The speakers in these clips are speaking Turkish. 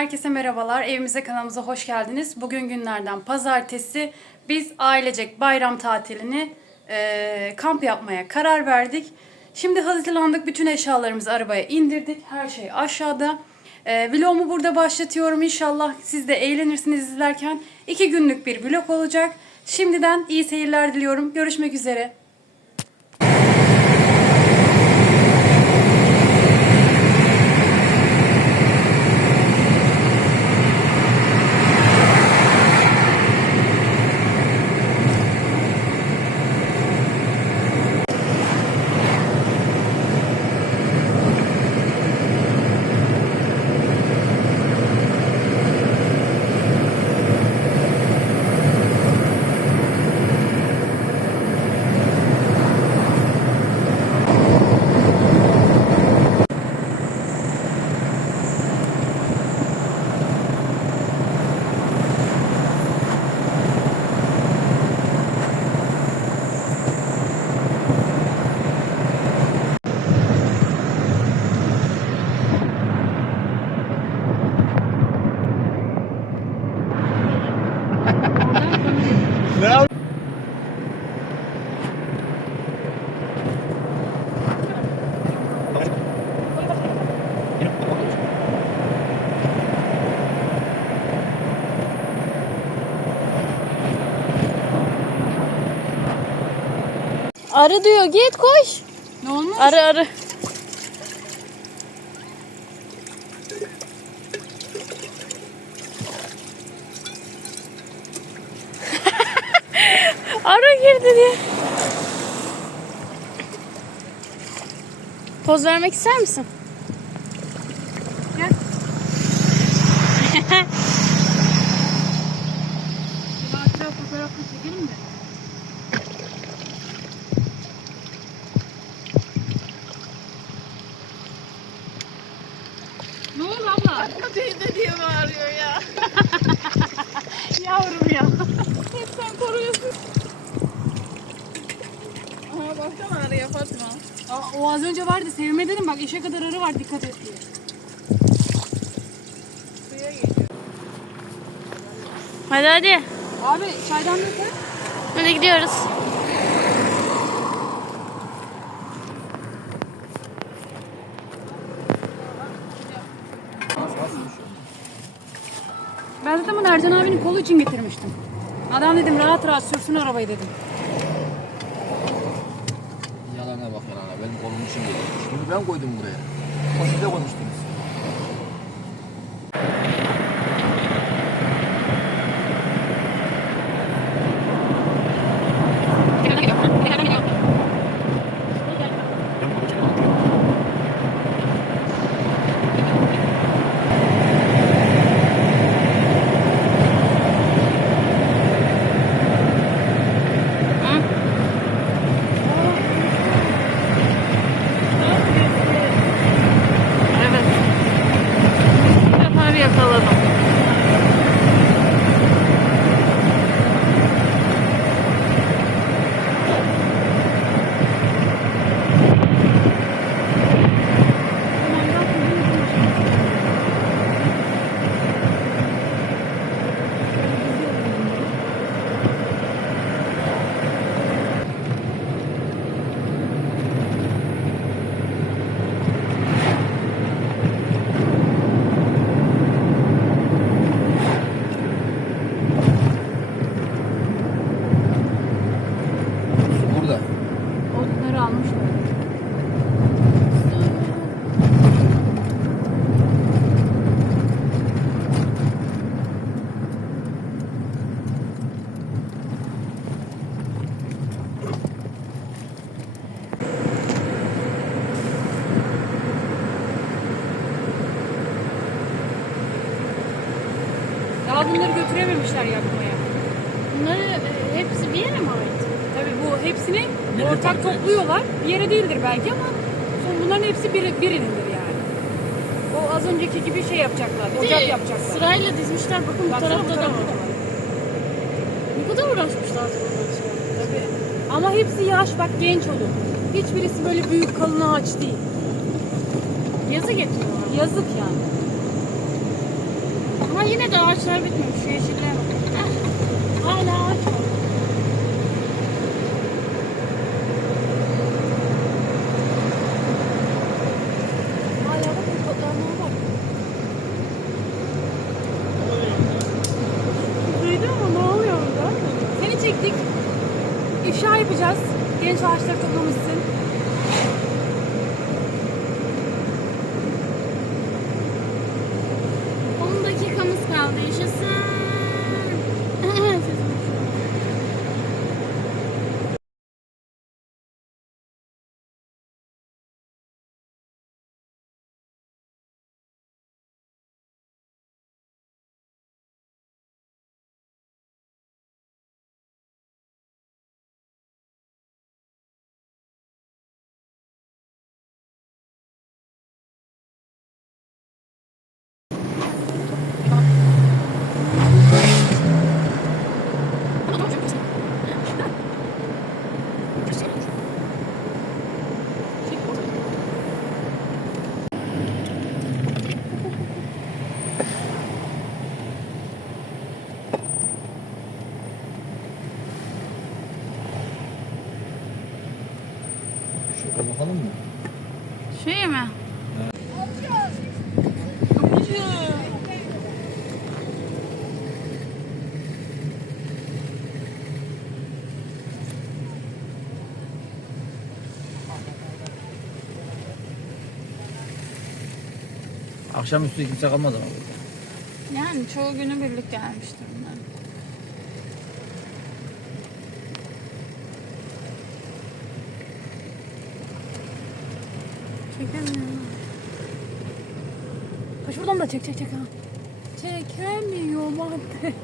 Herkese merhabalar. Evimize kanalımıza hoş geldiniz. Bugün günlerden pazartesi. Biz ailecek bayram tatilini eee, kamp yapmaya karar verdik. Şimdi hazırlandık. Bütün eşyalarımızı arabaya indirdik. Her şey aşağıda. Eee vlogumu burada başlatıyorum. İnşallah siz de eğlenirsiniz izlerken. İki günlük bir vlog olacak. Şimdiden iyi seyirler diliyorum. Görüşmek üzere. Arı diyor git koş. Ne olmuş? Arı arı. Arı girdi diye. Poz vermek ister misin? Gel. Hatıra fotoğrafını çekelim mi? Ne oldu abla? Teyze diye bağırıyor ya. Yavrum ya. Hep sen koruyorsun. Aha baksana araya Fatma. Aa, o az önce vardı sevme dedim bak eşe kadar arı var dikkat et diye. Suya geliyor. Hadi hadi. Abi çaydanlığı koy. Hadi gidiyoruz. Ben zaten bunu Ercan abinin kolu için getirmiştim. Adam dedim rahat rahat sürsün arabayı dedim. Yalana bak yalana. Benim kolum için değil. Şimdi ben koydum buraya. O siz hepsini ortak topluyorlar. Bir yere değildir belki ama son bunların hepsi bir, birinindir yani. O az önceki gibi şey yapacaklar, ocak yapacaklar. Sırayla dizmişler. Bakın bu Baksana tarafta bu da tarafta var. da var. Ne kadar uğraşmışlar bunlar. Tabii. Ama hepsi yaş bak genç olur. Hiçbirisi böyle büyük kalın ağaç değil. Yazı getiriyorlar. Yazık yani. Ama yine de ağaçlar bitmemiş. Şu bak. Hala ağaç var. Hala bak bu toplanmaya bak. Duydun mu? Ne oluyor orada? Seni çektik. İfşa yapacağız. Genç ağaçları toplamışsın. Şöyle bakalım mı? Şey mi? Akşamüstü kimse kalmaz ama. Yani çoğu günü birlik gelmiştir bunlar. Çekemiyorum. Ha şuradan da çek çek çek. Çekemiyorum artık.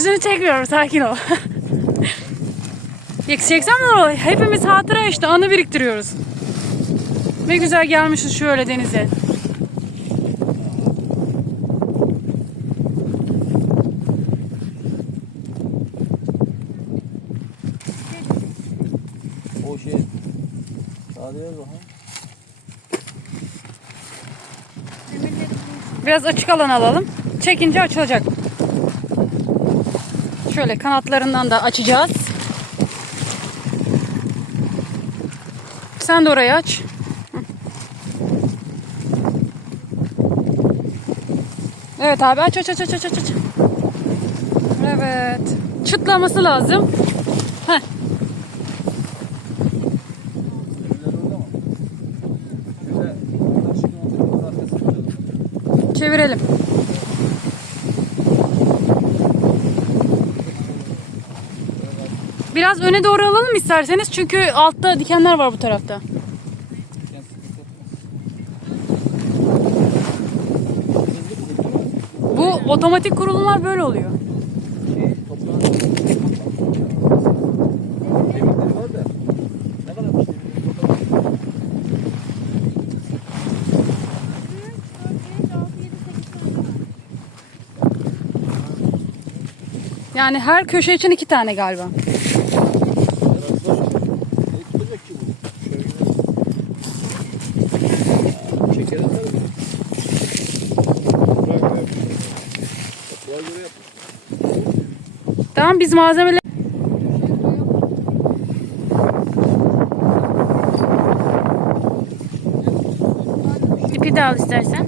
Yüzünü çekmiyorum sakin ol. Çeksem ne olur? Hepimiz hatıra işte anı biriktiriyoruz. Ne güzel gelmişiz şöyle denize. O şey. Bakalım. Biraz açık alan alalım. Çekince açılacak. Şöyle kanatlarından da açacağız. Sen de orayı aç. Evet abi aç aç aç aç aç aç. Evet. Çıtlaması lazım. Heh. Çevirelim. Biraz öne doğru alalım isterseniz çünkü altta dikenler var bu tarafta. Bu otomatik kurulumlar böyle oluyor. Yani her köşe için iki tane galiba. Herhalde var. Ne tutacak ki bu? Tamam biz malzemeleri İpi de al istersen.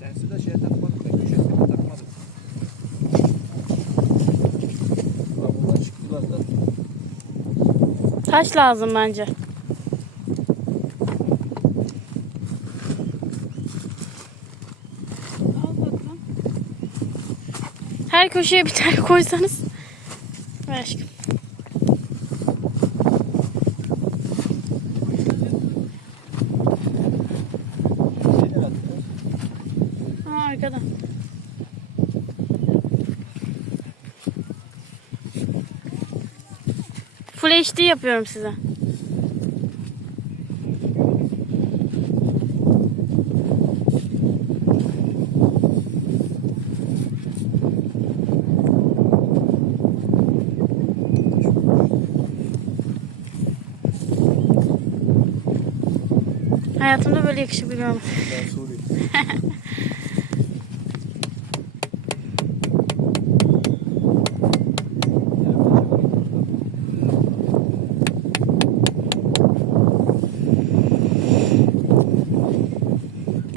Sensi de şeye takmadım ben. Köşesine takmadım. Bak buradan çıktılar zaten. Taş lazım bence. Her köşeye bir tane koysanız. Ver aşkım. HD yapıyorum size. Hayatımda böyle yakışıklı görmedim.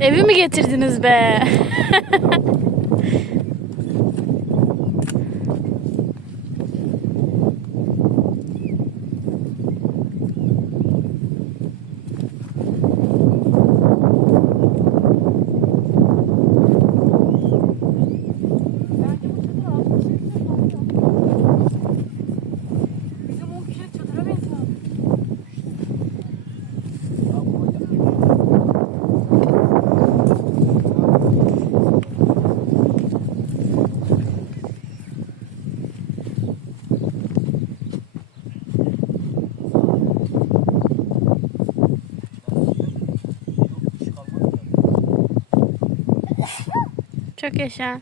Evi mi getirdiniz be? Çok yaşa.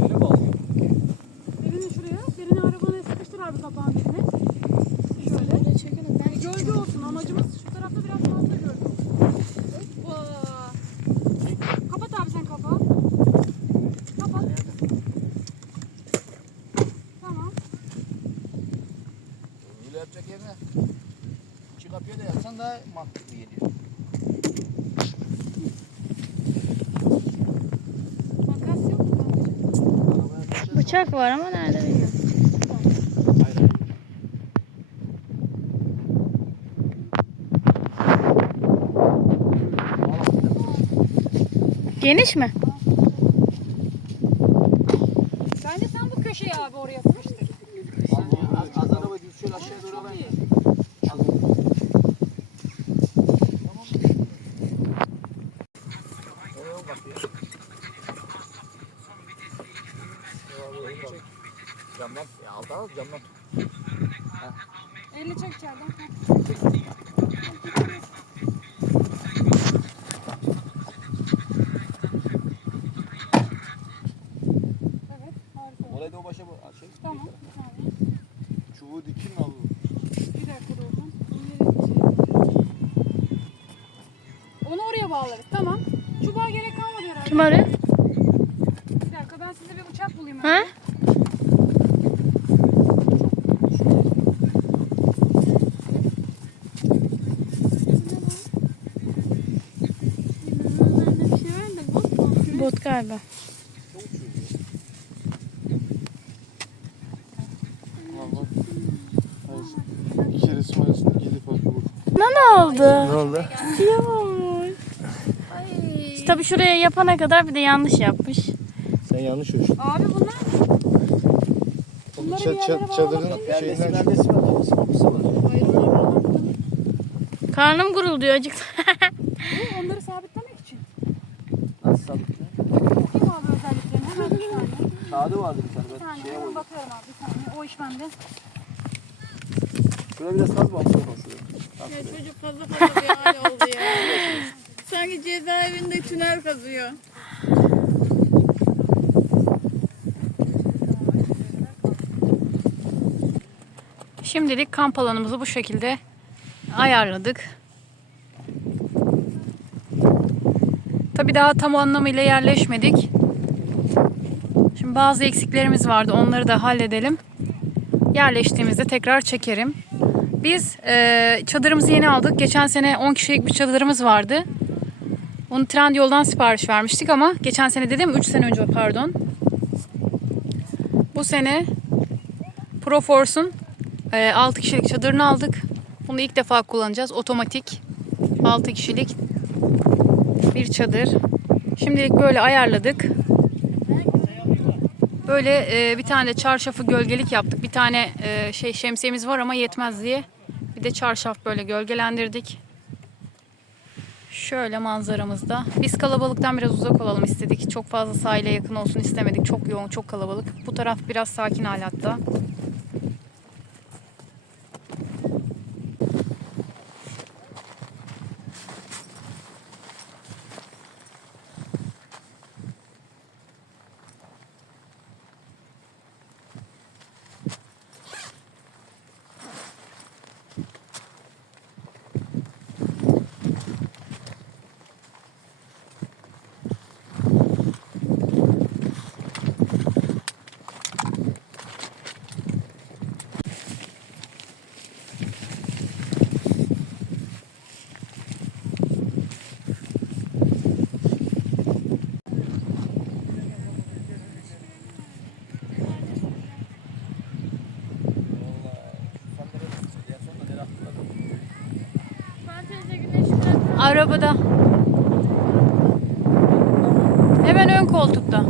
Böyle bağlıyor. Derini şuraya. Derini arabana sıkıştır abi kapağın dibine. Şöyle. Gölge olsun. Amacımız şu tarafta biraz fazla gölge olsun. Hoppa. Kapat abi sen kapağı. Kapat. Tamam. Öyle yapacak yerine iki kapıya da yapsan daha mantıklı geliyor. Makas yok mu? Bıçak var ama nerede bilmiyorum. Geniş mi? Bence sen bu köşeye abi oraya sıkıştır. Az, az, az araba düz şöyle aşağıya doğru alayım. Az. Tamam. Et. Camdan, ya alttan al camdan. Elini çek içeriden. Evet, Kim arıyor? Bir dakika ben size bir bıçak bulayım. Ha? Abi. Bot galiba. Ne oldu? Ne oldu? Siyah olmuş. Tabii şuraya yapana kadar bir de yanlış yapmış. Sen yanlış ölçtün. Abi bunlar Onu ça- ça- çadırın şeyinden çık. Perdesi var, kapısı kapısı var. karnım gurulduyor acıktı. Onları sabitlemek için. Nasıl sabitli? Bakayım abi özelliklerine. Hemen bir saniye. Kağıdı vardı bir tane. Bir Ben saniye. şeye hemen koydum. bakıyorum abi bir saniye. O iş bende. Şuraya biraz kaz bak. Şuraya şuraya. Ya çocuk fazla fazla bir hal oldu ya. Sanki cezaevinde tünel kazıyor. Şimdilik kamp alanımızı bu şekilde ayarladık. Tabi daha tam anlamıyla yerleşmedik. Şimdi bazı eksiklerimiz vardı. Onları da halledelim. Yerleştiğimizde tekrar çekerim. Biz e, çadırımızı yeni aldık. Geçen sene 10 kişilik bir çadırımız vardı. Onu Trendyol'dan sipariş vermiştik ama geçen sene dedim 3 sene önce pardon. Bu sene Proforce'un 6 kişilik çadırını aldık. Bunu ilk defa kullanacağız. Otomatik 6 kişilik bir çadır. Şimdilik böyle ayarladık. Böyle e, bir tane de çarşafı gölgelik yaptık. Bir tane e, şey şemsiyemiz var ama yetmez diye. Bir de çarşaf böyle gölgelendirdik. Şöyle manzaramızda. Biz kalabalıktan biraz uzak olalım istedik. Çok fazla sahile yakın olsun istemedik. Çok yoğun, çok kalabalık. Bu taraf biraz sakin halatta. Arabada. Hemen ön koltukta.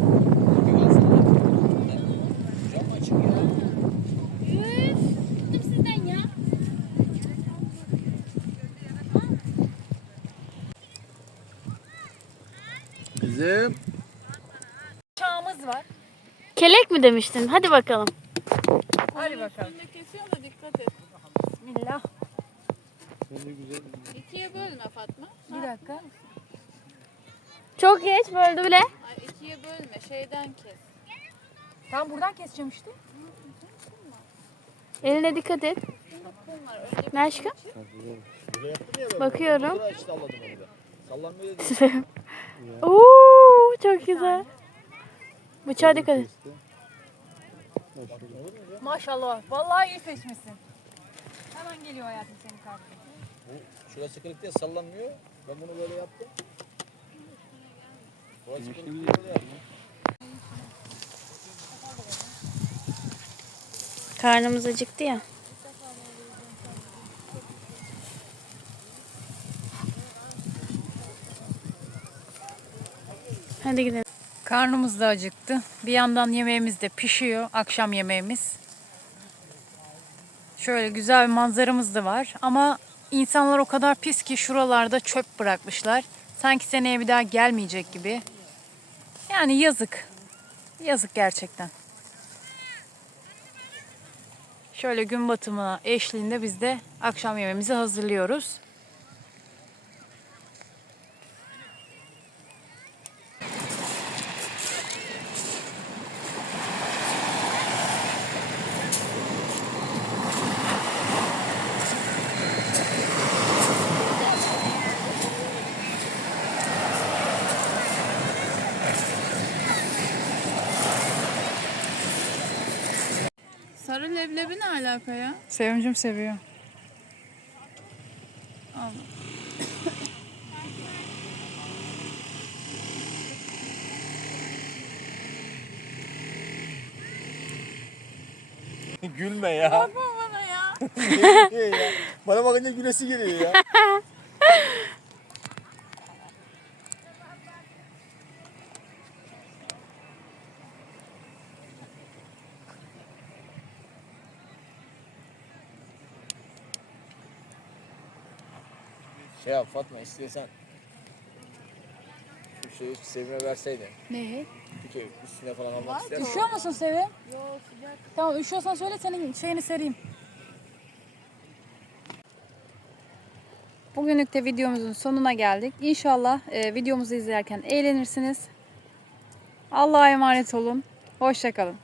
Bizim Çağımız var. Kelek mi demiştin? Hadi bakalım. Hadi bakalım. Önünde kesiyor da dikkat et. Bismillah. Bence güzel. İkiye bölme Fatma. Bir dakika. Çok geç böldü bile. Ay ikiye bölme şeyden kes. Ben buradan keseceğim işte. Eline dikkat et. Ne aşkım? Bakıyorum. Oo, çok güzel. Bıçağa dikkat et. Maşallah. Vallahi iyi seçmişsin. Hemen geliyor hayatım senin kartın. Şurası kırık diye sallanmıyor. Ben bunu böyle yaptım. Burası kırık diye böyle yaptım. Karnımız acıktı ya. Hadi gidelim. Karnımız da acıktı. Bir yandan yemeğimiz de pişiyor. Akşam yemeğimiz. Şöyle güzel bir manzaramız da var. Ama insanlar o kadar pis ki şuralarda çöp bırakmışlar. Sanki seneye bir daha gelmeyecek gibi. Yani yazık. Yazık gerçekten. Şöyle gün batımına eşliğinde biz de akşam yemeğimizi hazırlıyoruz. sarı leblebi ne alaka ya? Sevimcim seviyor. Gülme ya. Bakma bana ya. Bana bakınca gülesi geliyor ya. Şey yap Fatma istiyorsan. Şu şeyi Sevim'e verseydin. Neyi? Çünkü üstüne falan almak ister misin? Üşüyor musun Sevim? Tamam üşüyorsan söyle senin şeyini sereyim. Bugünlük de videomuzun sonuna geldik. İnşallah e, videomuzu izlerken eğlenirsiniz. Allah'a emanet olun. Hoşçakalın.